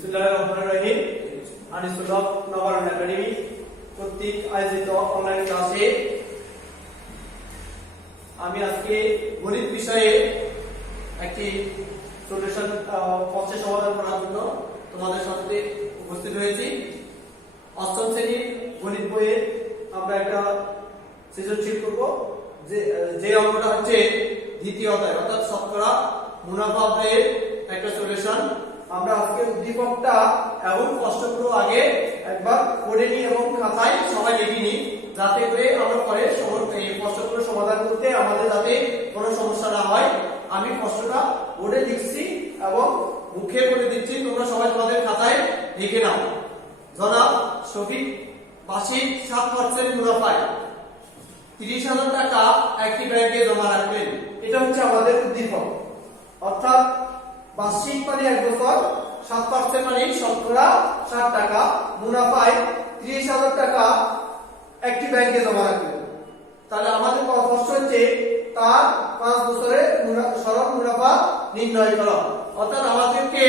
বিসমিল্লাহিররহমানিররহিম। আনিসুল্লাহ Nabarun academy কর্তৃক আয়োজিত online ক্লাসে আমি আজকে গণিত বিষয়ে একটি সলিউশন প্রশ্নের সমাধান করার জন্য তোমাদের সাথে উপস্থিত হয়েছি। অষ্টম শ্রেণীর গণিত বইয়ে আমরা একটা সৃজনশীল করব, যে অঙ্কটা হচ্ছে দ্বিতীয় অধ্যায় অর্থাৎ শতকরা মুনাফা অধ্যায়ের একটা সলিউশন। আমরা আজকে উদ্দীপকটা এবং প্রশ্নগুলো আগে একবার পড়ে নিই এবং খাতায় সবাই লিখে নিই, যাতে করে আমরা পরে এই প্রশ্নগুলো সমাধান করতে আমাদের যাতে কোনো সমস্যা না হয়। আমি প্রশ্নটা বোর্ডে লিখছি এবং মুখে বলে দিচ্ছি, তোমরা সবাই তোমাদের খাতায় লিখে নাও। জনাব শফিক বার্ষিক 7% মুনাফায় 30,000 টাকা একটি ব্যাংকে জমা রাখবেন। এটা হচ্ছে আমাদের উদ্দীপক, অর্থাৎ বার্ষিক মানে এক বছর, 7% মানে শতকরা 60 টাকা, মুনাফায় 30,000 টাকা একটি ব্যাংকে জমা রাখবেন। তাহলে আমাদের প্রশ্ন হচ্ছে তার 5 বছরের সরল মুনাফা নির্ণয় করা, অর্থাৎ আমাদেরকে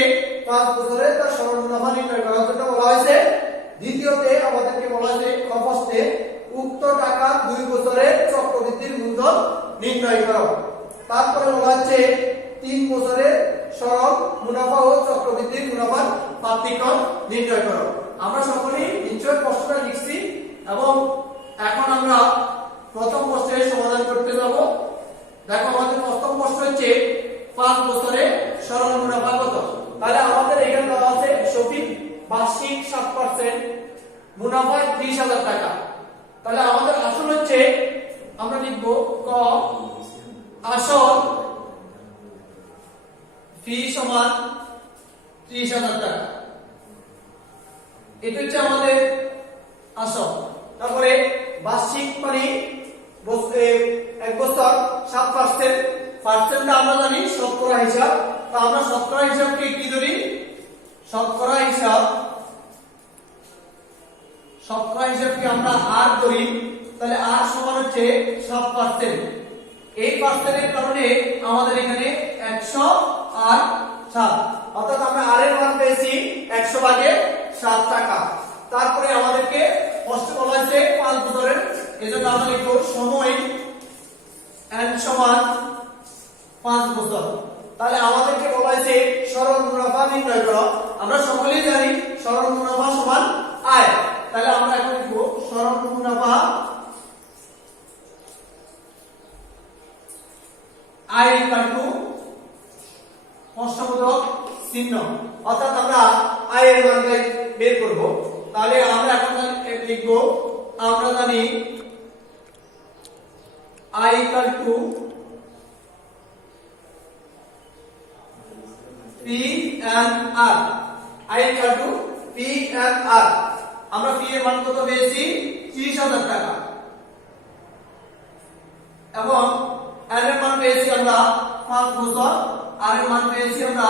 5 বছরে তার সরল মুনাফা নির্ণয় করার জন্য বলা হয়েছে। দ্বিতীয়তে আমাদেরকে বলা হয়েছে প্রশ্নে উক্ত টাকা 2 বছরের চক্রবৃদ্ধির মূলধন নির্ণয় করা। তারপরে বলা হচ্ছে 3 বছরের সরল মুনাফা ও চক্রবৃদ্ধির মুনাফার পার্থক্য নির্ণয় করো। আমরা সকলেই নিশ্চয় প্রশ্নটা লিখছি এবং এখন আমরা প্রথম প্রশ্নের সমাধান করতে যাব। দেখো আমাদের প্রথম প্রশ্ন হচ্ছে 5 বছরে সরল মুনাফা কত। তাহলে আমাদের এখানে দেওয়া আছে শফিক বার্ষিক 7% মুনাফায় 30,000 টাকা। তাহলে আমাদের আসল হচ্ছে আমরা লিখব ক আসল ফি সমান 30,000 টাকা। এটা হচ্ছে আমাদের আসল। তারপরে বার্ষিক মানে এক বছর 7%, পার্সেন্টটা আমরা জানি শতকরা হিসাব। তা আমরা শতকরা হিসাবকে কি ধরি? শতকরা হিসাবকে আমরা আর ধরি। তাহলে আর সমান হচ্ছে 7%। এই পার্সেন্টের কারণে আমাদের এখানে 100 আর 7, অর্থাৎ আমরা আর এর মান পেয়েছি 100 ভাগে 7 টাকা। তারপরে আমাদেরকে প্রশ্ন বলা হয়েছে 5 বছরের, এজন্য আমরা লিখব সময় n সমান 5 বছর। তাহলে আমাদেরকে বলা হয়েছে সরল মুনাফা নির্ণয় করো। আমরা সকলেই জানি সরল মুনাফা সমান আয়। তাহলে আমরা এখন লিখব সরল মুনাফা আয় ইকুয়াল টু প্রশ্নবোধক চিহ্ন, অর্থাৎ আমরা আয়ের মান বের করব। তাহলে আমরা এখন লিখব, আমরা জানি I equal to P and R. I equal to P and R. আমরা পি এর মান কত পেয়েছি? 30,000 টাকা এবং এর মান পেয়েছি আমরা 5 বছর, আর এর মান পেয়েছি আমরা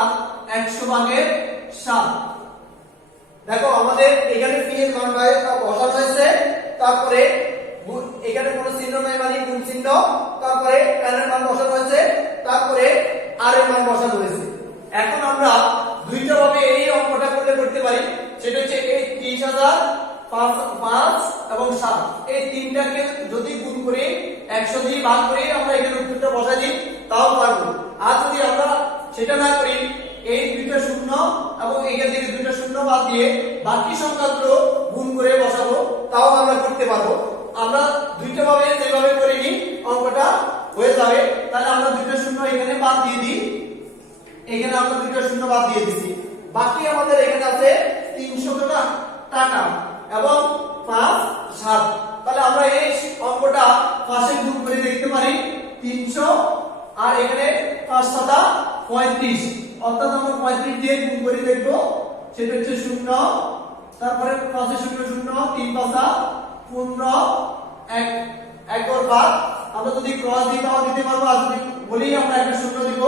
100 ভাগে 7। দেখো আমাদের এখানে পি এর মান বসানো হয়েছে, তারপরে এখানে কোনো চিহ্ন নাই মানে গুণ চিহ্ন, তারপরে এর মান বসানো হয়েছে, তারপরে আর এর মান বসানো হয়েছে। এখন আমরা দুইটা ভাবে এই অঙ্কটা করতে পারি। সেটা হচ্ছে এই 30,000, 5 এবং 7, এই তিনটাকে যদি গুণ করে 100 দিয়ে ভাগ করে আমরা এখানে উত্তরটা বসাই দিই তাও পারবো। আর যদি আমরা সেটা না করি, এই দুইটা শূন্য এবং এখান থেকে দুইটা শূন্য বাদ দিয়ে বাকি সংখ্যাগুলো গুণ করে বসাবো, তাও আমরা করতে পারবো। আমরা দুইটা ভাবে যেভাবে করে নিই অঙ্কটা হয়ে যাবে। তাহলে আমরা দুইটা শূন্য এখানে বাদ দিয়ে দিই, এখানে আমরা দুইটা শূন্য বাদ দিয়ে দিছি। বাকি আমাদের এখানে আছে 300 টাকা এবং 5, 7। তাহলে আমরা এই অঙ্কটা পাশে গুণ করে দেখতে পারি 300 আর এখানে 5 7 35, অর্থাৎ আমরা 35 দিয়ে গুণ করে দেখব। সেটা হচ্ছে 0, তারপরে 5 0 0 3 5 15 1 और 5। আমরা যদি ক্রস দিই তাও দিতে পারবো, আর যদি বলি আমরা একটা শূন্য দিব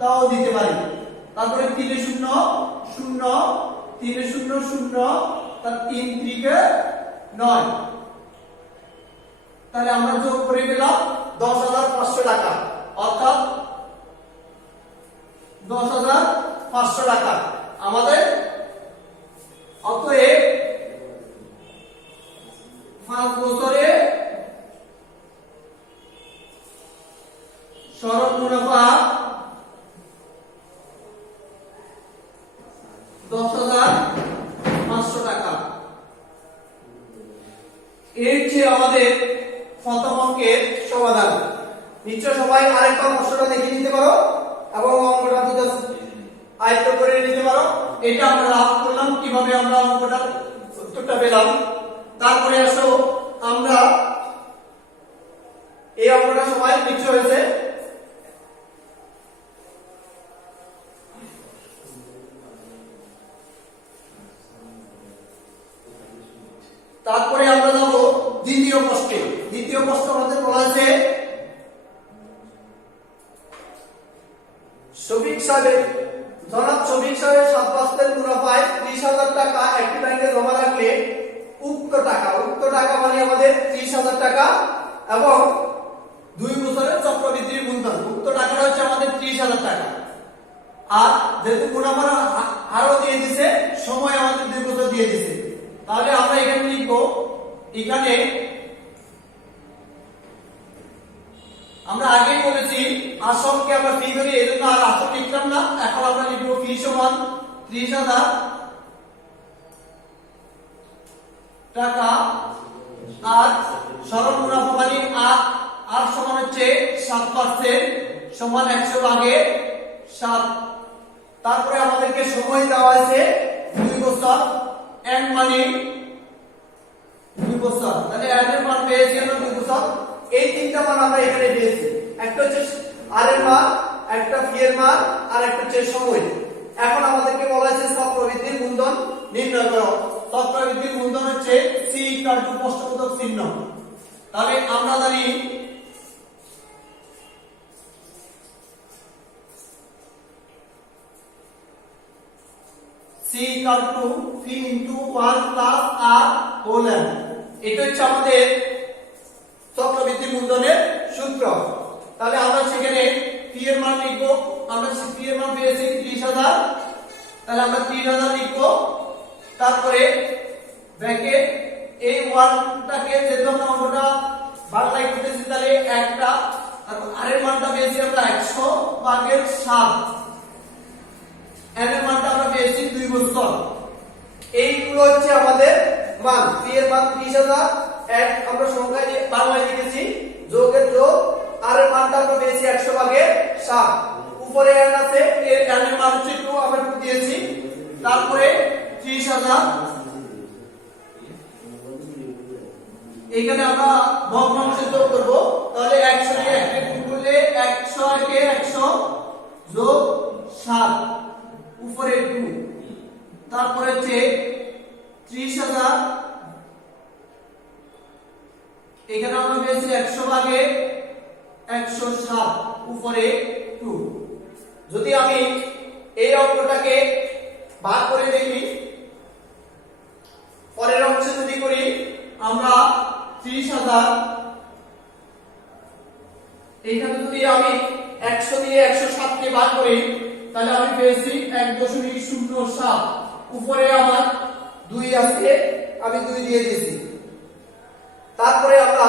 তাও দিতে পারি। তারপরে 3 0 0 3 0 0, তার 3 3 9। তাহলে আমরা যোগ করে পেলাম 10,500 টাকা, অর্থাৎ 10,500 টাকা আমাদের 10,500 টাকা। এই যে আমাদের প্রথম অঙ্কের সমাধান। নিশ্চয় সবাই আরেকটা অংশটা দেখে নিতে পারো এবং অঙ্কটা বুঝে আয়ত্ত করে নিতে পারো। এটা আমরা লাভ করলাম কিভাবে আমরা অঙ্কটা উত্তরটা পেলাম। তারপরে আসো আমরা এই অঙ্কটা সবাই নিশ্চয় হয়েছে। তারপরে আমরা যাব দ্বিতীয় প্রশ্নে। দ্বিতীয় প্রশ্ন আমাদের বলা আছে শফিক সাহেব জনাব শফিক সাহেব 7 বছরের মুনাফায় 30,000 টাকা একটি ব্যাংকে জমা রাখলে উক্ত টাকা মানে আমাদের 30,000 টাকা এবং 2 বছরের চক্রবৃদ্ধির মূলধন। উক্ত টাকাটা হচ্ছে আমাদের 30,000 টাকা। আর যেহেতু মুনাফার হারও দিয়ে দিয়েছে, সময় আমাদের 2 বছর দিয়ে দিয়েছে, তাহলে আমরা এখানে লিখব, এখানে আমরা আগেই বলেছি আসলকে আমরা ফি ধরি, এজন্য আর আসল লিখলাম না। এখন আমরা লিখব ফি সমান 30,000 টাকা আর সরল মুনাফা মানে আর সমান হচ্ছে 7% সমান 100 ভাগে 7। তারপরে আমাদেরকে সময় দেওয়া আছে 2 বছর, n মানে 2 বছর, তাহলে n এর মান পেয়েছি আমরা 2 বছর। এই তিনটা মান আমরা এখানে পেয়েছি, একটা হচ্ছে r এর মান, একটা ফি এর মান আর একটা হচ্ছে সময়। এখন আমাদেরকে বলা হয়েছে চক্রবৃদ্ধির মূলধন নির্ণয় করো। চক্রবৃদ্ধির মূলধন হচ্ছে c = প্রশ্নবোধক চিহ্ন। তাহলে আমরা জানি c = p * 1 + r whole n। এটা হচ্ছে আমাদের চক্রবৃদ্ধি মূলধনের সূত্র। তাহলে আমরা সেখানে p এর মান লিখব। আমরা p এর মান পেয়েছি 30,000, তাহলে আমরা 30,000 লিখব। তারপরে ব্র্যাকেট এই 1টাকে যেহেতু আমরা অঙ্কটা বাংলায় লিখতেছি তাহলে একটা, আর r এর মানটা পেয়েছি আমরা 100 ভাগের 7, n এর মানটা আমরা পেয়েছি 2 বছর। এইগুলো হচ্ছে আমাদের মান। p এর মান 30,000, এক আমরা সংখ্যায় বাংলায় লিখেছি, যোগের যোগ, r এর মানটা আমরা পেয়েছি 100 ভাগের 7, উপরে n আছে, এর n এর মান হচ্ছে 2, আমরা 2 দিয়েছি। তারপরে 30,000, এখানে আমরা ভগ্নাংশে যোগ করব। তাহলে 100 কে 1 কে গুণ করলে 100 কে 100 যোগ 7 উপরে 2, তারপরে হচ্ছে 30,000, এখানে আমরা পেয়েছি 100 ভাগে 107 উপরে 2। যদি আমি এই অঙ্কটাকে ভাগ করে দেখি, পরের অংশে যদি করি আমরা 30,000, এখানে যদি আমি 100 দিয়ে 107 কে ভাগ করি তাহলে আমি পেয়েছি 1.07, উপরে আমার 2 আছে, আমি 2 দিয়ে দিয়েছি। তারপরে আমরা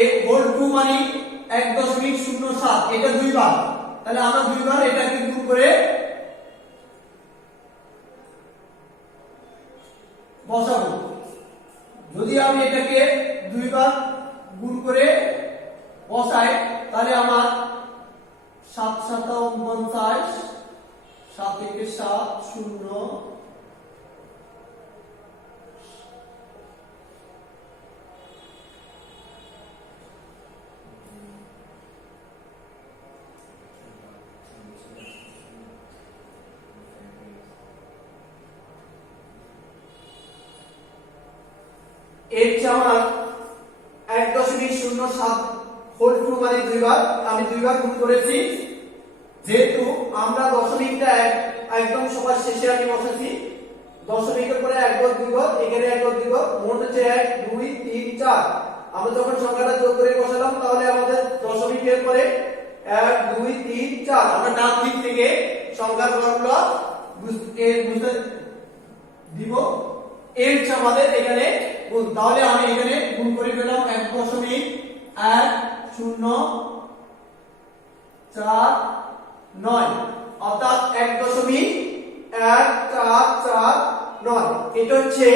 এই হোল 2 মানে 1.07, এটা 2 বার, তাহলে আমরা 2 বার এটাকে গুণ করে বসাবো। যদি আমি এটাকে 2 বার গুণ করে বসাই তাহলে আমার 7 × 7 = 49, 7 থেকে 7 0, এর আমার 1.07 হোল 2 মানে 2 বার, আমি 2 বার গুণ করেছি। যেহেতু আমরা দশমিকটা একদম সবার শেষে আমি বসাচ্ছি, দশমিকের পরে 1 ঘর 2 ঘর, এখানে 1 ঘর 2 ঘর, মোট হচ্ছে 1 2 3 4। আমরা যখন সংখ্যাটা যোগ করে বসালাম তাহলে আমাদের দশমিকের পরে 1 2 3 4, আমরা ডান দিক থেকে সংখ্যার ঘরগুলো বুঝতে দিব। এর আমাদের এখানে গুণ, তাহলে আমি এখানে গুণ করে পেলাম 1.1049, অর্থাৎ 1.1049 1,4,4,9। এটা হচ্ছে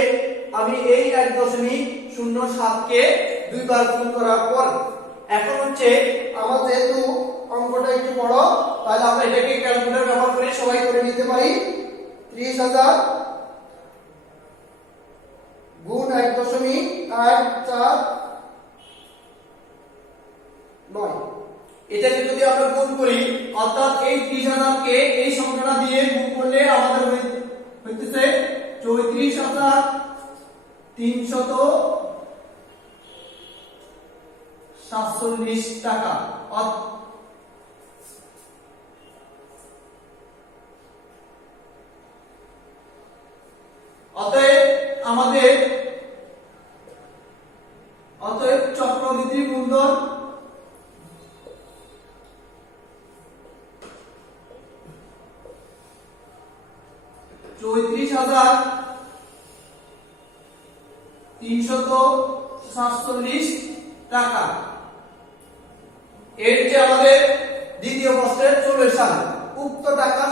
আমি এই 1.07 কে দুইবার গুণ করার পর। এখন হচ্ছে আমার যেহেতু অঙ্কটা একটু বড়, তাহলে আমরা এটাকে ক্যালকুলেটর ব্যবহার করে সবাই করে নিতে পারি। 30,000 গুণ 1.849। এটাকে যদি আমরা গুণ করি, অর্থাৎ এই 30,000 কে এই সংখ্যাটা দিয়ে গুণ করলে আমাদের হইতেছে 34,347 টাকা। অতএব চক্রবৃদ্ধি মূলধন $34,347 টাকা। এর যে আমাদের দ্বিতীয় প্রশ্নের সলিউশন, উক্ত টাকার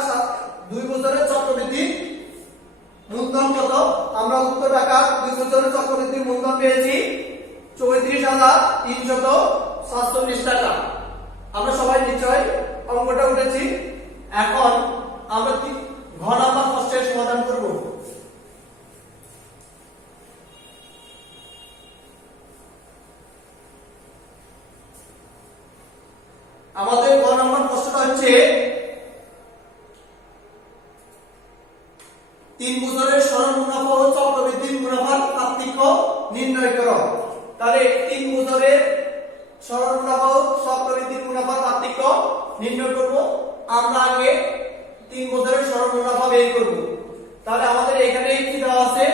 2 বছরের চক্রবৃদ্ধি মূলধন কত? আমরা উক্ত টাকা 2 বছরের চক্রবৃদ্ধি মূলধন পেয়েছি 34,347 টাকা। আমরা সবাই নিশ্চয় অঙ্কটা উঠেছি। এখন আমরা ঘ নাম্বার প্রশ্নের সমাধান করব। আমাদের ঘ নাম্বার প্রশ্নটা হচ্ছে 3 বছরের সরল মুনাফা ও চক্রবৃদ্ধি মুনাফার পার্থক্য নির্ণয় করো। তাহলে 3 বছরের সরল মুনাফা ও চক্রবৃদ্ধি মুনাফার পার্থক্য নির্ণয় করব। আমরা আগে 3 বছরের সরল মুনাফা বের করব। তাহলে আমাদের এখানে কি দেওয়া আছে?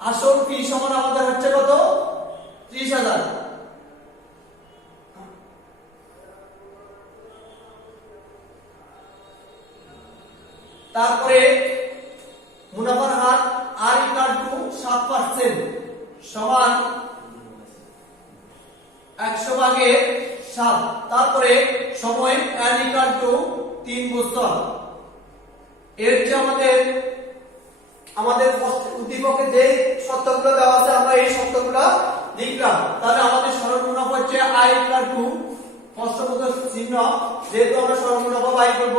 আসল ফি সমান আমাদের হচ্ছে কত? 30,000। তারপরে মুনাফার হার R = 7% সমান 100/7। তারপরে সময় N = 3 বছর। এর যে আমাদের উদ্দীপকে যে শর্তগুলো দেওয়া আছে আমরা এই শর্তগুলো লিখলাম। তাহলে আমাদের সরল মুনাফা হচ্ছে I = প্রশ্নবোধক চিহ্ন, যেহেতু আমরা সরল মুনাফা বাই করব।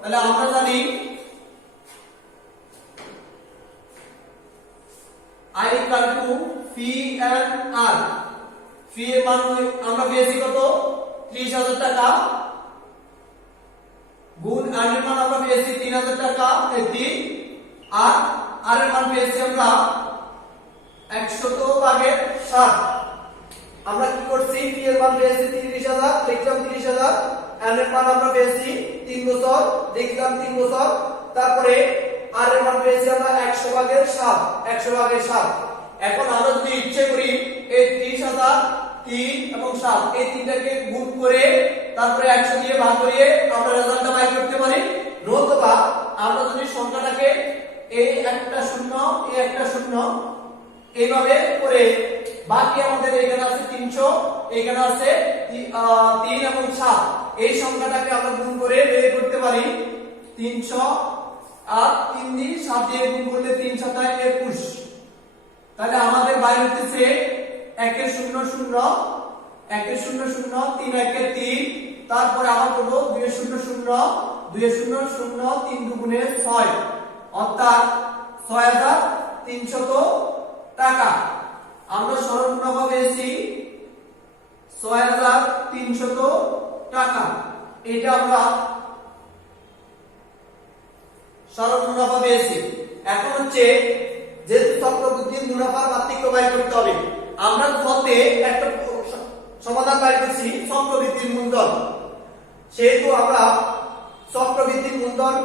তাহলে আমরা জানি I = P/R। ফি এর মান আমরা পেয়েছি কত? 30,000 টাকা, গুণ R এর মান আমরা পেয়েছি 3,000 টাকা, আর R এর মান পেয়েছি আমরা 100/7। আমরা কি করছি? ফি এর মান পেয়েছি 30,000, লিখলাম 30,000। R এর মান আমরা পেয়েছি 3 বছর, লিখলাম 3 বছর। তারপরে R এর মান পেয়েছি আমরা 100/7। এখন আমরা যদি ইচ্ছে করি এই 30,000, 3 এবং 7 এই তিনটাকে গুণ করে তারপরে 100 দিয়ে ভাগ করে আমরা রেজাল্টটা বাই করতে পারি। নতুবা আমরা যদি সংখ্যাটাকে এই একটা শূন্য, এই একটা শূন্য এইভাবে করে বাকি আমাদের এখানে আছে 300, এখানে আছে 3 এবং 7, এই সংখ্যাটাকে আমরা গুণ করে বের করতে পারি 300 আর 3 দিয়ে 7 দিয়ে গুণ করলে 3 × 7 = 21। তাহলে আমাদের বাইরে হচ্ছে 1 এর 0 0, 1 এর 0 0, 3 1 এর 3, তারপরে আবার করব 2 এর 0 0, 2 এর 0 0, 3 2 6, অর্থাৎ 6,300 টাকা। আমরা সরল মুনাফা পেয়েছি 6,300 টাকা। এটা আমরা সরল মুনাফা পেয়েছি। এখন হচ্ছে যে চক্রবৃদ্ধি মুনাফার পার্থক্য বের করতে হবে। আমরা গতে একটা সমাধান বের করছি চক্রবৃদ্ধির মূলধন। সেহেতু আমরা চক্রবৃদ্ধির মূলধন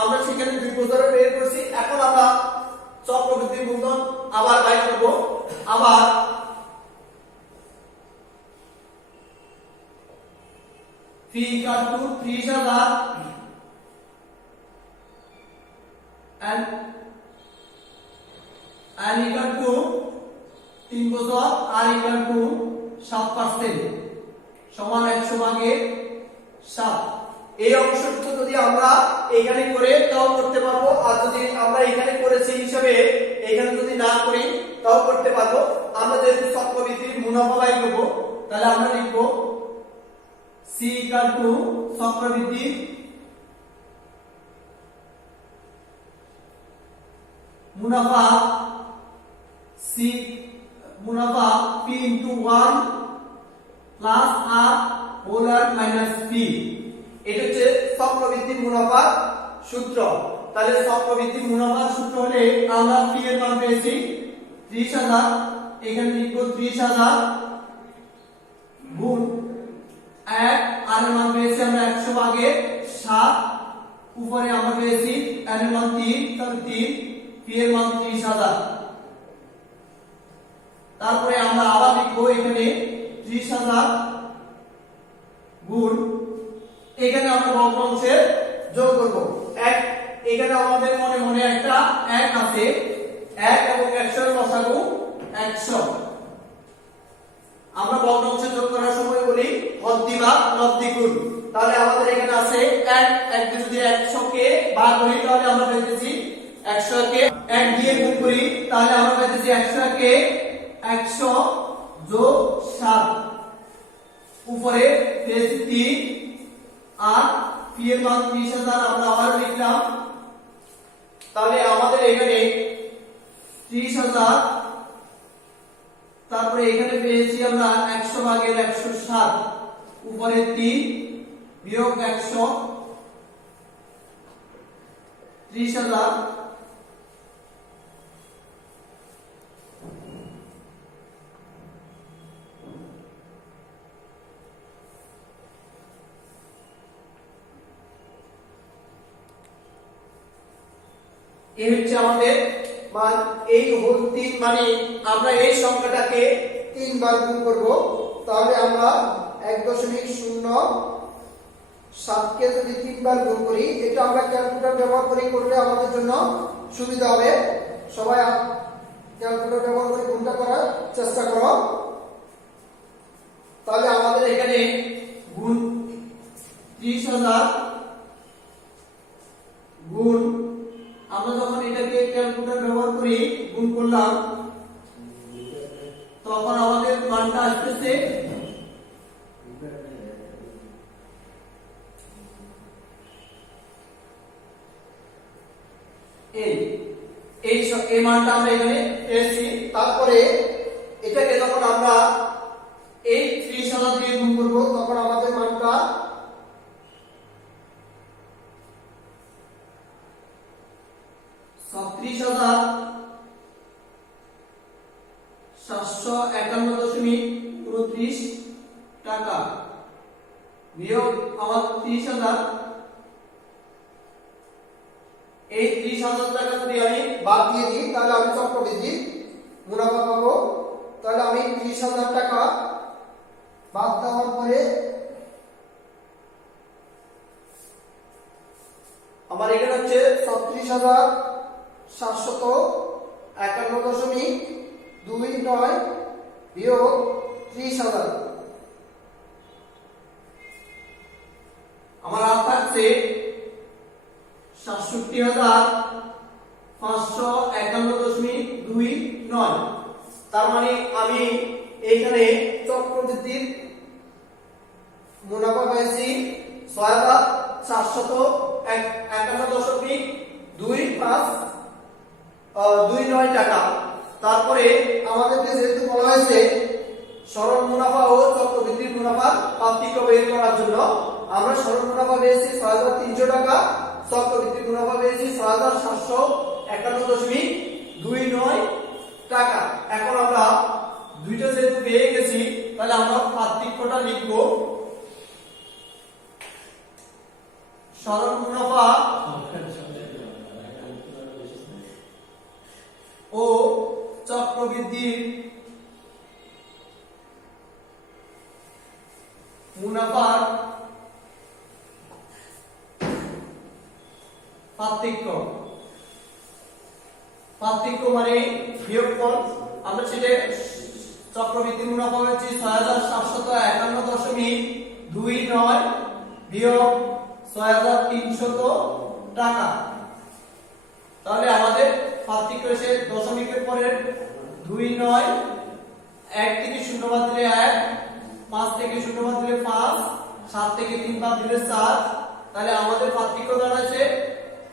আমরা সেখানে 2 বছরে বের করছি। এখন আমরা চক্রবৃদ্ধির মূলধন আবার বের করব। আবার ফি = 30,000 and N = 3 বছর, R = 7% সমান 100/7। এই অংশটুকু যদি আমরা এখানে করে তাও করতে পারবো, আর যদি আমরা এখানে করেছি হিসাবে এখানে যদি না করি তাও করতে পারবো। আমরা যেহেতু চক্রবৃদ্ধির মুনাফা বাই করব, তাহলে আমরা লিখব C ইকুয়াল টু চক্রবৃদ্ধির মুনাফা মুনাফা P into 1 plus R whole R minus P। এটা হচ্ছে চক্রবৃদ্ধির মুনাফার সূত্র। তাহলে চক্রবৃদ্ধির মুনাফার সূত্র হলে আমরা P এর মান পেয়েছি 30,000, এখানে লিখব 30,000 গুণ 1, R এর মান পেয়েছি আমরা 100 ভাগে 7, উপরে আমরা পেয়েছি R এর মান 3, তাহলে 3, P এর মান 30,000। তারপরে আমরা আবার লিখব এখানে 30,000 গুণ, এখানে আমরা ভগ্নাংশে যোগ করব 1। এখানে আমাদের মনে মনে একটা 1 আছে, 1 এবং 100 এর লসাগু 100। আমরা ভগ্নাংশে যোগ করার সময় বলি হদ্দি ভাগ লব্দি গুণ। তাহলে আমাদের এখানে আছে 1, 1 যদি 100 কে ভাগ করি তাহলে আমরা পেয়েছি 100 কে 1 দিয়ে গুণ করি, তাহলে আমরা পেয়েছি 100 কে 100 যোগ 7, উপরে পেয়েছি 3, আর P এর মান 30,000 আমরা আবার লিখলাম। তাহলে আমাদের এখানে 30,000, তারপরে এখানে পেয়েছি আমরা 100 ভাগের 107, উপরে 3 বিয়োগ 100, 30,000 এই হচ্ছে আমাদের মান। এই হোল 3 মানে আমরা এই সংখ্যাটাকে 3 বার গুণ করব, তাহলে আমরা 1.07 কে যদি 3 বার গুণ করি, এটা আমরা ক্যালকুলেটর ব্যবহার করে করলে আমাদের জন্য সুবিধা হবে। সবাই ক্যালকুলেটর ব্যবহার করে গুণটা করার চেষ্টা করো। তাহলে আমাদের এখানে গুণ 30,000 গুণ, আমরা যখন এটাকে ক্যালকুলেটর ব্যবহার করি গুণ করলাম, তখন আমাদের মানটা আসতেছে এই মানটা আমরা এখানে পেয়েছি। তারপরে এটাকে যখন আমরা এই 30,000 দিয়ে গুণ করব, তখন আমাদের মানটা 3751.29 টাকা বিয়োগ আমার 30,000। এই 30,000 টাকা যদি আমি বাদ দিয়ে দিই তাহলে আমি চক্রবৃদ্ধি মুনাফা পাবো। তাহলে আমি 30,000 টাকা বাদ দেওয়ার পরে আমার এখানে হচ্ছে 36,751.29 বিয়োগ 30,000, আমার আর থাকছে 67,551.29। তার মানে আমি এইখানে চক্রবৃদ্ধির মুনাফা পেয়েছি 6,751.29 টাকা। তারপরে আমাদেরকে যেহেতু বলা হয়েছে সরল মুনাফা ও চক্রবৃদ্ধির মুনাফার পার্থক্য বের করার জন্য, আমরা সরল মুনাফা পেয়েছি 6,300 টাকা, চক্রবৃদ্ধির মুনাফা পেয়েছি 6,751.29 টাকা। এখন আমরা দুইটা যেহেতু পেয়ে গেছি, তাহলে আমরা পার্থক্যটা লিখব। সরল মুনাফা ও চক্রবৃদ্ধির মুনাফার পার্থক্য মানে বিয়োগফল। আমরা সেটা চক্রবৃদ্ধির মুনাফা হচ্ছে 6,751.29 বিয়োগ 6300 টাকা। তাহলে আমাদের পার্থক্য এসে দশমিকের পরে 2 9 1 থেকে 0 বাদ দিলে 1, 5 থেকে 0 বাদ দিলে 5, 7 থেকে 3 বাদ দিলে 7। তাহলে আমাদের পার্থক্য দাঁড়াচ্ছে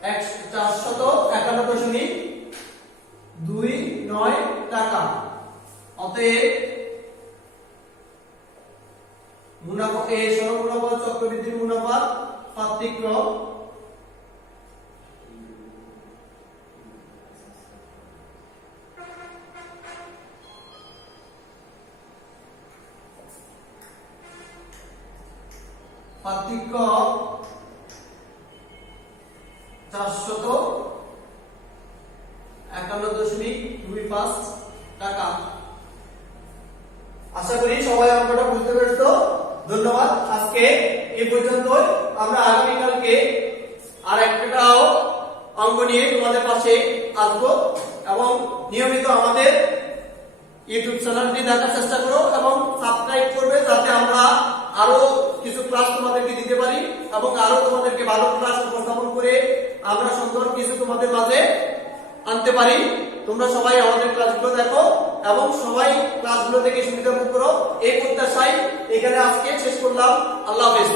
451.29 টাকা। অতএব মুনাফা এই সরল মুনাফা চক্রবৃদ্ধির মুনাফা পার্থক্য পার্থক্য 451.25 টাকা। আশা করি সবাই অঙ্কটা বুঝতে পেরেছো। ধন্যবাদ। আজকে এই পর্যন্তই। আমরা আগামীকালকে আর একটা অঙ্ক নিয়ে তোমাদের পাশে আসবো এবং নিয়মিত আমাদের ইউটিউব চ্যানেলটি দেখার চেষ্টা করো এবং সাবস্ক্রাইব করবে, যাতে আমরা আরো কিছু ক্লাস তোমাদেরকে দিতে পারি এবং আরো তোমাদেরকে ভালো ক্লাস উপস্থাপন করে আমরা সুন্দর কিছু তোমাদের মাঝে আনতে পারি। তোমরা সবাই আমাদের ক্লাসগুলো দেখো এবং সবাই ক্লাসগুলো থেকে সুবিধা ভোগ করো, এই প্রত্যাশায় এখানে আজকে শেষ করলাম। আল্লাহ হাফেজ।